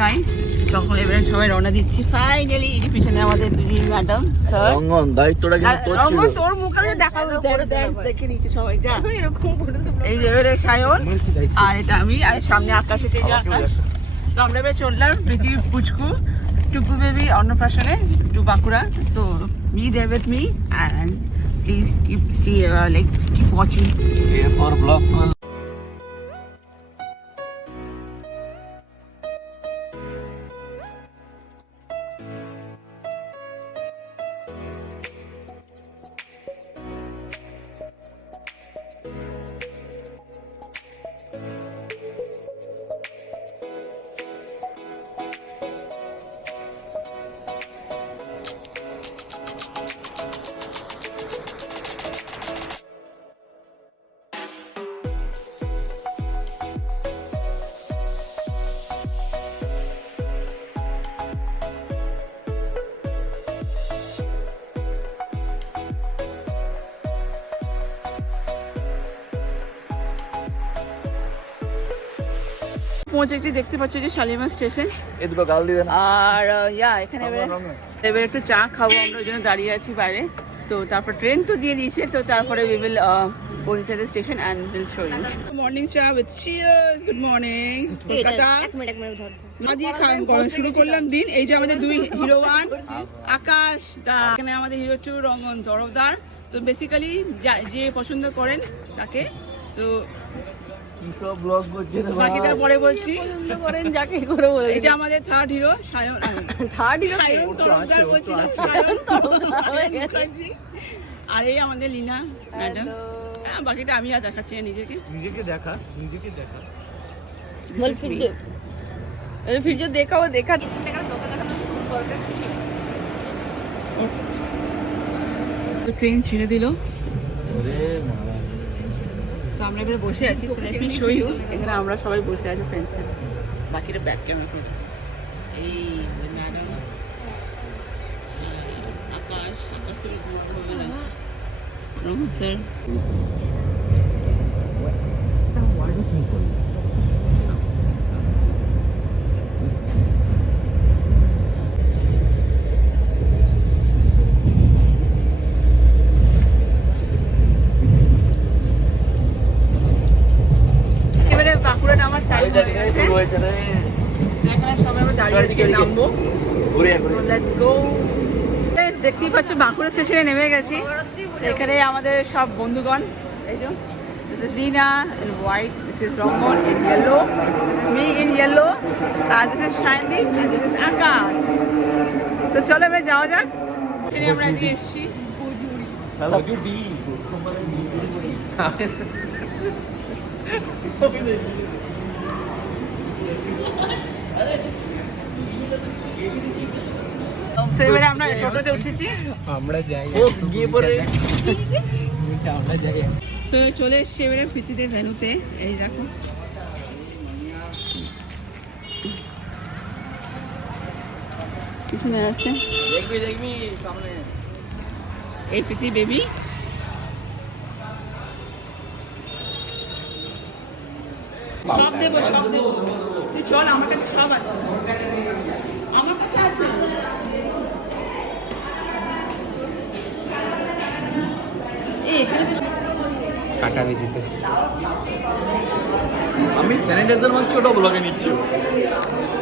Guys, যখন এবারে সবাই রওনা দিচ্ছি ফাইনালি। এই পিছনে আমাদের দুই ম্যাডাম স্যার। রঙ্গন দায়িত্বটা কিন্তু তোর ছিল। রঙ্গন তোর মুখে দেখাবো, দেখে নিচ্ছে সবাই। যা এরকম করে এই যে এবারে সায়ন, আর এটা আমি, আর সামনে আকাশে যে আকাশ। তো আমরা এবার চললাম প্রীতি, পুচকু, টুকু বেবি অন্নপ্রাশনে to Bankura. So be there with me and please keep watching. এরপর ব্লগ কল। পৌঁছেছি, দেখতে পাচ্ছ যে শালিমার স্টেশন। এই দুটো গাল দিবেন। আর এখানে এবার একটু চা খাবো, আমরা ওই জন্য দাঁড়িয়ে আছি বাইরে। তো তারপর ট্রেন তো দিয়ে দিয়েছে, তো তারপরে we will go inside the station and we'll show you. Morning cha with cheers. Good morning Kolkata. এক মিনিট ধর। আদি খাওয়া শুরু করলাম দিন। এই যে আমাদের দুই হিরো ওয়ান, আকাশ, এখানে আমাদের হিরো টু রঙ্গন তরফদার। তো বেসিক্যালি যে পছন্দ করেন তাকে, তো সব ব্লগ করছে রে ভাই। বাকিটা পরে বলছি। করেন যাকে করে বলে। এটা আমাদের third hero Sayan. Third hero Sayan Tarafdar বলছি না, সায়ন তরফদার। আর এই আমাদের লীনা ম্যাডাম। হ্যাঁ, বাকিটা আমি আর দেখাচ্ছি না নিজেকে। নিজেকে দেখা। বল ফির जो देखा वो देखा। ট্রেন ছেড়ে দিল, ওরে মারা। আমরা এখানে বসে আছি। এখানে আমরা সবাই বসে আছি ফ্রেন্ডস। বাকিটা ব্যাক ক্যামেরা করে এই ম্যাডাম, আকাশ থেকে ধোঁয়া হবে না। রঙ্গন স্যার, বাঁকুড়া নামার টাইম হয়েছে। এখানে সবাই আমরা দাঁড়িয়ে আছি, নামবো। Let's go. দেখতেই পাচ্ছ বাঁকুড়া স্টেশনে নেমে গেছি। এখানে আমাদের সব বন্ধুগণ। এই যে this is Leena in white, this is Rangan in yellow, this is me in yellow, আর this is Shiny, and this is Akash. তো চলো এবার যাওয়া যাক। এখানে আমরা আজকে এসেছি এবারে আমরা টোটোতে উঠেছি। আমরা যাই ও গিয়ে পরে আমরা যাই। সো চলে এসছি এবারে প্রীতিদের ভেন্যুতে। এই দেখো, এখানে আছে, দেখবি সামনে এই প্রীতি বেবি। সব দেবো, তুই চল, আমার কাছে সব আছে, আমার কাছে আছে। কাটা বেজিতে আমি স্যানিটাইজার মারছি, ওটা ব্লগে নিচ্ছি।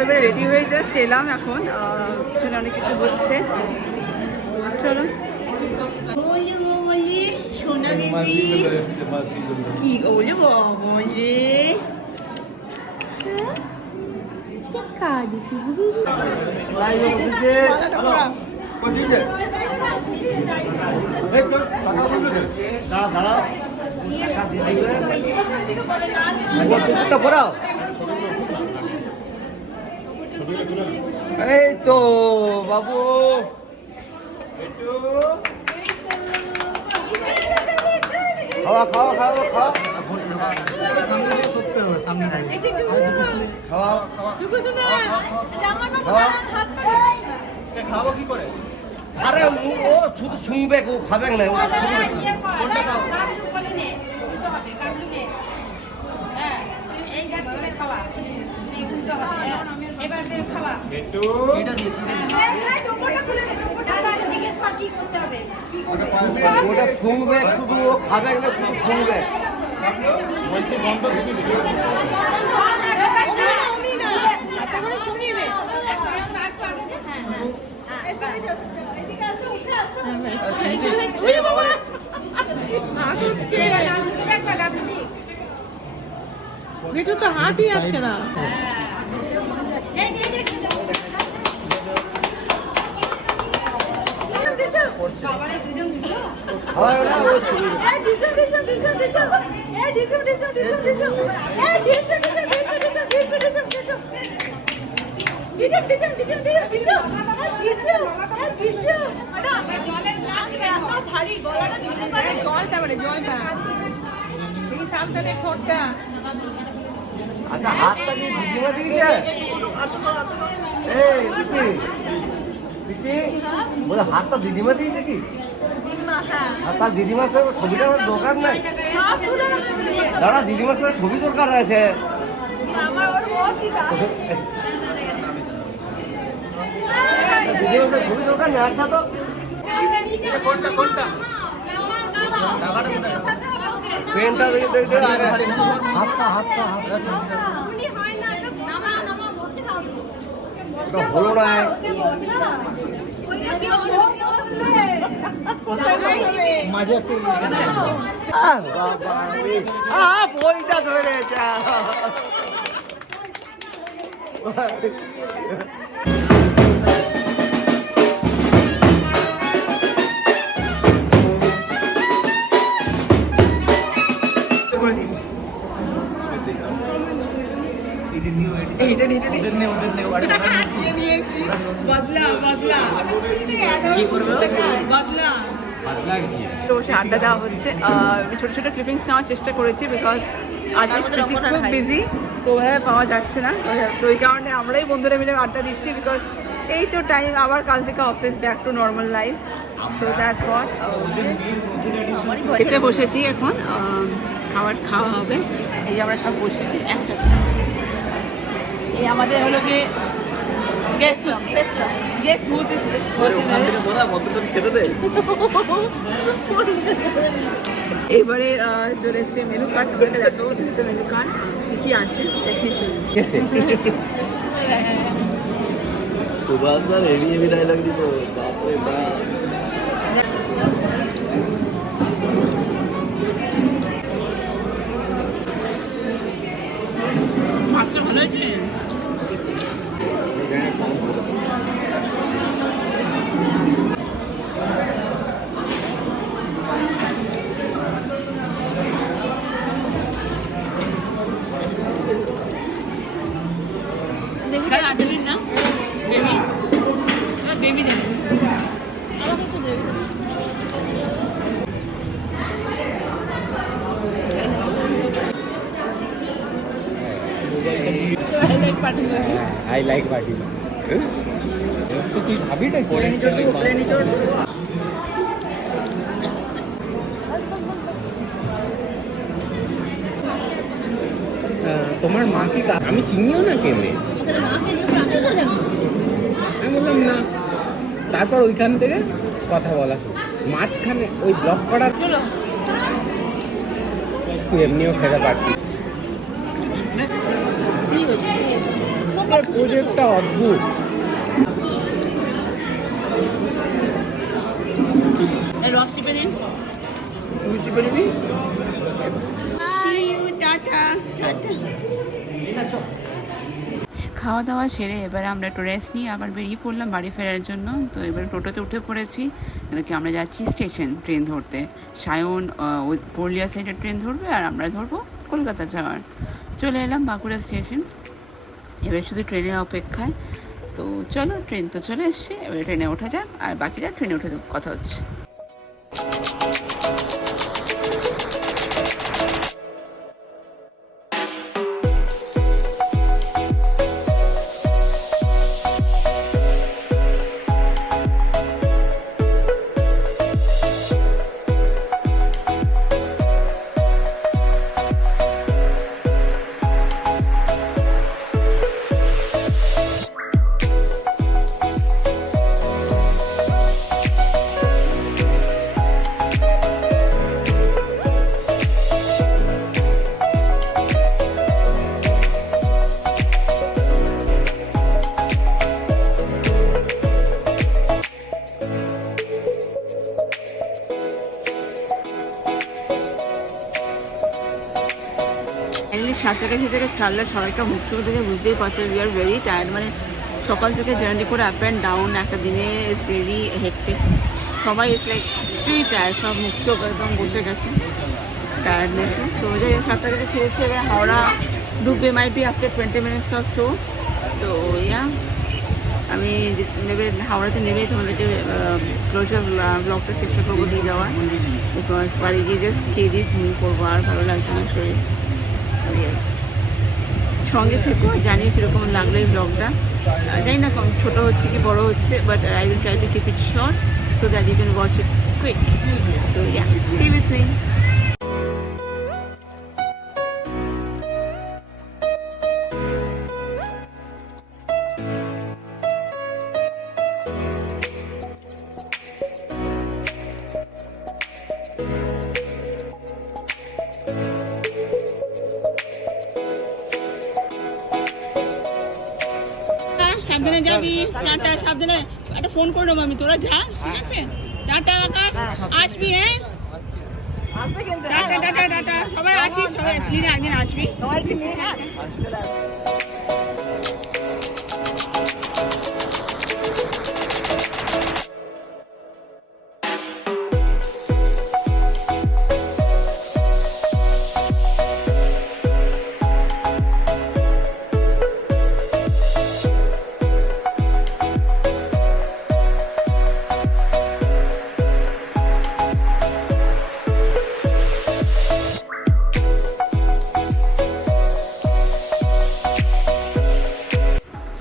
এবারে রেডি হয়ে জাস্ট এলাম এখন। পিছনে অনেক কিছু হচ্ছে, চলো। সোনা বেবি কি বলে বলে এই তো বাবু, খাওয়া খাওয়া খাওয়া খাওয়া খাওয়া কি করে? আরে ও শুধু শুনবে, ও খাবে না। ওটা ফুঁকবে শুধু, ও খাবে না, শুধু ফুঁকবে। মিঠু তো হাতই যাচ্ছে না। হয় না, ও ছবি জলটা মানে জলটা এই সাবধানে ঠোঁটটা। আচ্ছা, হাতটা কি দিদিমা দিয়েছে? এই প্রীতি, প্রীতি, বলে হাতটা দিদিমা দিয়েছে কি? আর তার দিদিমার সাথে ছবিটা আমার দরকার নাই। দাঁড়া, দিদিমার সাথে ছবি দরকার আছে। দিদিমার সাথে ছবি দরকার নেই। আচ্ছা তো কোনটা কোনটা পেনটা দেখে দেখতে হাতটা হাতটা হাতটা হলো না। বইটা ধরেছে। তো সে আড্ডা দেওয়া হচ্ছে। ছোটো ছোটো ক্লিপিংস নেওয়ার চেষ্টা করেছি বিকজ আজ প্রীতি খুব বিজি, তো ওভাবে পাওয়া যাচ্ছে না। তো এই কারণে আমরাই বন্ধুরা মিলে আড্ডা দিচ্ছি বিকজ এই তো টাইম, আবার কাল থেকে office, back to normal life. So that's what. খেতে বসেছি এখন, খাবার খাওয়া হবে। এই আমরা সব বসেছি একসাথে। এই আমাদের হলো গিয়ে guess who this person is. খেতে দেয়। এবারে চলে এসছে মেনু কার্ড, তোমাকে দেখাবো। দিস ইজ মেনু কার্ড, কী কী আছে দেখি শুনি। Subhash sir heavy heavy dialogue দিত, বাপরে বাপ। মাছটা ভালো হয়েছে। বেবি না, বেবি বেবি দেবেন। আমাকে একটু দেবে। I like party. তুই ভাবি না তোমার মা কি আমি চিনিও না কেমনে। আমি বললাম না, তারপর ওইখান থেকে কথা বলা শুরু। মাঝখানে ওই ব্লক করার তুই এমনিও খেতে পারতিস। প্রজেক্টটা অদ্ভুত। রক চিপে দিন। তুই চিপে নিবি? খাওয়া দাওয়া সেরে এবারে আমরা একটু রেস্ট নিয়ে আবার বেরিয়ে পড়লাম বাড়ি ফেরার জন্য। তো এবারে টোটোতে উঠে পড়েছি, কি আমরা যাচ্ছি স্টেশন ট্রেন ধরতে। সায়ন পুরুলিয়া সাইডে ট্রেন ধরবে আর আমরা ধরবো কলকাতা যাওয়ার। চলে এলাম বাঁকুড়া স্টেশন, এবার শুধু ট্রেনের অপেক্ষায়। তো চলো, ট্রেন তো চলে এসছে, এবারে ট্রেনে ওঠা যাক আর বাকিরা ট্রেনে উঠে কথা হচ্ছে। সাতটাকে থেকে ছাড়লে সবাইকে মুখ চোখ থেকে বুঝতেই পারছে উই আর ভেরি টায়ার্ড, মানে সকাল থেকে জার্নি করে আপ অ্যান্ড ডাউন একটা দিনে ইজ ভেরি হেক্টিক। সবাই ইজ লাইক ভেরি টায়ার্ড, সব মুখ চোখ একদম বসে গেছে টায়ার্ডনেসে। তো যাই হোক 7টা থেকে ফিরেছি, এবার হাওড়া ডুববে might be after 20 minutes or so. তো ইয়া আমি হাওড়াতে নেমেই তোমাদেরকে ক্লোজার ব্লগটা চেষ্টা করবো দিয়ে যাওয়ার, বিকজ বাড়ি গিয়ে জাস্ট খেয়ে দিয়ে ঘুমিয়ে পড়বো, আর ভালো লাগছে না শরীর। ইয়েস, সঙ্গে থেকেও জানি কীরকম লাগলো এই ব্লগটা। জানি না কম ছোটো হচ্ছে কি বড়ো হচ্ছে, but I will try to keep it short so that you can watch it quick. So yeah, stay with me. সাবধানে যাবি, টাটা, সাবধানে একটা ফোন করে দেবো আমি, তোরা যা, ঠিক আছে? টাটা আকাশ, আসবি হ্যাঁ? টাটা টাটা টাটা, সবাই আসিস, সবাই একদিন আসবি।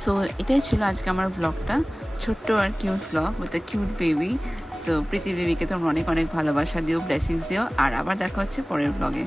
সো এটাই ছিল আজকে আমার ব্লগটা, ছোট্ট আর cute blog with a cute baby. তো প্রীতি বেবিকে তোমরা অনেক অনেক ভালোবাসা দিও, ব্লেসিংস দিও, আর আবার দেখা হচ্ছে পরের ব্লগে।